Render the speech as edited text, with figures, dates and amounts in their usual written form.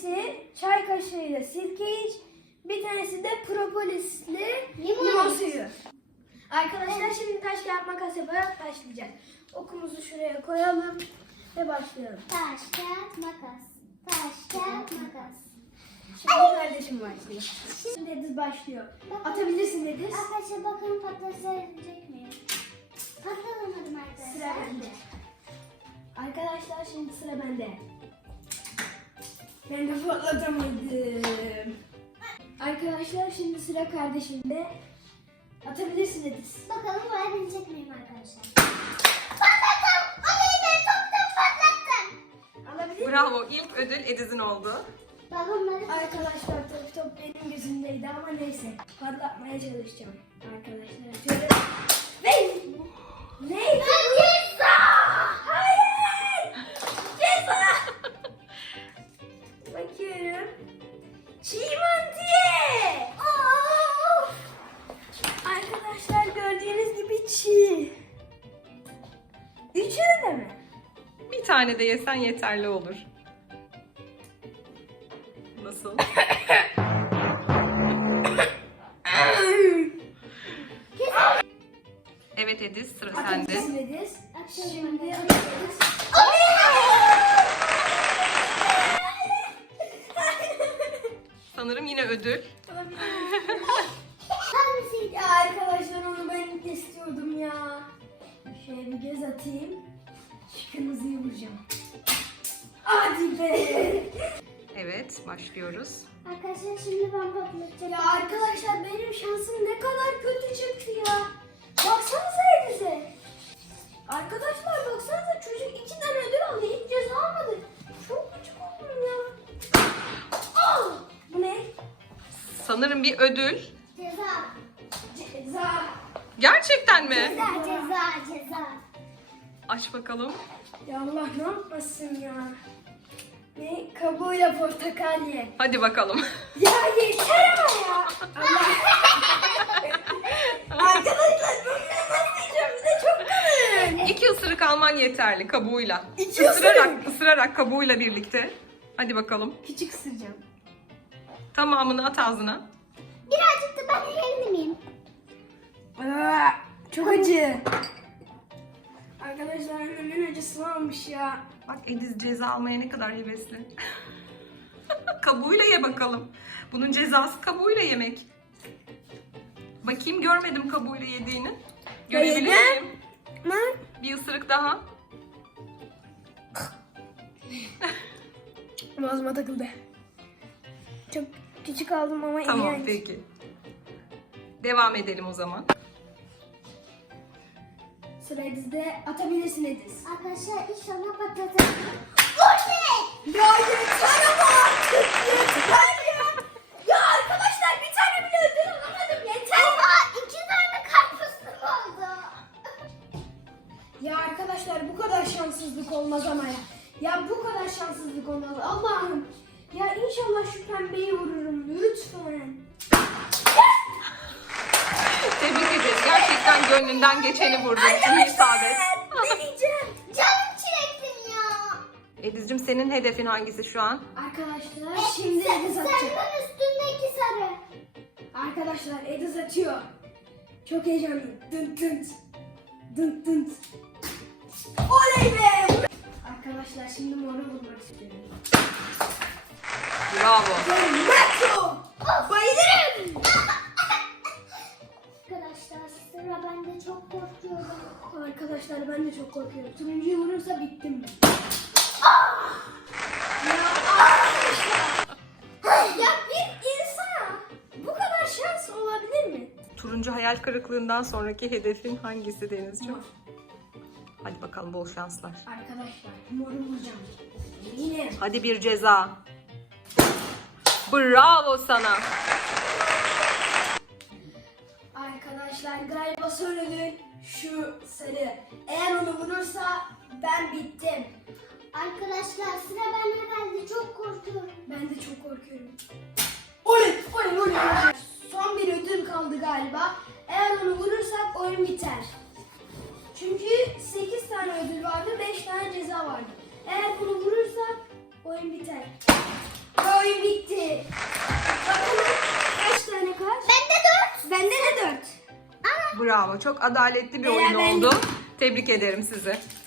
tanesi çay kaşığıyla sirke iç, bir tanesi de propolisli limon suyu. Arkadaşlar şimdi taş kağıt makas yaparak başlayacağız. Okumuzu şuraya koyalım ve başlayalım. Taş, kağıt, makas. Taş, kağıt, makas. Şimdi kardeşim başlıyor. Şimdi Ediz başlıyor. Atabilirsin Ediz. Arkadaşlar bakın patlayabilecek miyim? Patlatamadım arkadaşlar. Sıra bende. Arkadaşlar şimdi sıra bende. Ben de patlatamadım. Arkadaşlar şimdi sıra kardeşimde. Atabilirsin Ediz. Bakalım vurabilecek miyim arkadaşlar? Patlattım! Oley be! Toptan patlattım! Alabilir miyim? Bravo. İlk ödül Ediz'in oldu. Balonları Arkadaşlar top benim gözümdeydi ama neyse. Patlatmaya çalışacağım. Arkadaşlar şöyle. Ve ne? Ceza! Hayır! Ceza! Bakıyorum. Çiğ mantıya! Arkadaşlar gördüğünüz gibi çiğ. Üçünü de mi? Bir tane de yesen yeterli olur. Nasıl? Evet Ediz, sıra sende. Atabilirsin Ediz. Şimdi atabiliriz. Sanırım yine ödül. Hangisiydi? Ya arkadaşlar onu ben istiyordum ya. Şöyle bir göz atayım. Şu kırmızıyı vuracağım. Hadi be. Evet, başlıyoruz. Arkadaşlar şimdi ben patlatacağım. Ya arkadaşlar benim şansım ne kadar kötü çıktı ya. Baksanıza elinize. Arkadaşlar baksanıza çocuk 2 tane ödül aldı. Hiç ceza almadı. Çok küçük oldum ya. Al. Bu ne? Sanırım bir ödül. Ceza. Ceza. Gerçekten mi? Ceza. Aç bakalım. Ya Allah ne yapmasın ya. Ne? Kabuğuyla portakal ye. Hadi bakalım. Ya yeter ama ya. Allah. Arkadaşlar bunu nasıl yiyeceğim? Bize çok kalın. 2 ısırık alman yeterli kabuğuyla. İki Isırarak kabuğuyla birlikte. Hadi bakalım. Küçük ısıracağım. Tamamını at ağzına. Birazcık da ben yiyebilir miyim? Aa, çok acı. Arkadaşlar annemin acısını almış ya. Bak Ediz ceza almaya ne kadar hevesli. Kabuğuyla ye bakalım. Bunun cezası kabuğuyla yemek. Bakayım, görmedim kabuğuyla yediğini. Görebilir yedim. miyim? Ne? Bir ısırık daha. Boğazıma takıldı. Çok küçük aldım ama Tamam iğrenç. peki. Devam edelim o zaman. Sıra Ediz'de, atabilirsin Ediz. Arkadaşlar inşallah patlatırım. Ya yeter ama artık yeter ya. Ya arkadaşlar bir tane bile ödül alamadım yeter. Ama 2 tane karpuzluk oldu. Ya arkadaşlar bu kadar şanssızlık olmaz ama ya. Ya bu kadar şanssızlık olmaz Allah'ım. Ya inşallah şu pembeyi vururum lütfen. Tebrik ederiz. Gerçekten gönlünden geçeni vurdun. İyi isabet. Deneyeceğim. Canım çileksin ya. Ediz'cim senin hedefin hangisi şu an? Arkadaşlar şimdi Ediz atacak. Sarının üstündeki sarı. Arkadaşlar Ediz atıyor. Çok heyecanlıyım. Dın dın. Dın dın. Oley be. Arkadaşlar şimdi moru vurmak istiyorum. Bravo. Metro. Bayılırım. Arkadaşlar sıra bende, çok korkuyorum. Arkadaşlar ben de çok korkuyorum. Turuncuyu vurursa bittim ben. Ya bir insana bu kadar şans olabilir mi? Turuncu hayal kırıklığından sonraki hedefin hangisi Denizciğim? Hadi bakalım, bol şanslar. Arkadaşlar moru vuracağım. Yine. Hadi bir ceza. Bravo sana. Arkadaşlar galiba son ödül şu sarı. Eğer onu vurursa ben bittim. Arkadaşlar sıra bende geldi, çok korkuyorum. Ben de çok korkuyorum. Oley! Oley! Oley! Son bir ödül kaldı galiba. Eğer onu vurursak oyun biter. Çünkü 8 tane ödül vardı, 5 tane ceza vardı. Eğer bunu vurursak oyun biter. oyun bitti. Bakalım kaç tane kaç? Bende 4. Bende de 4. Bravo. Çok adaletli bir oyun Beraberlik. oldu. Tebrik ederim sizi.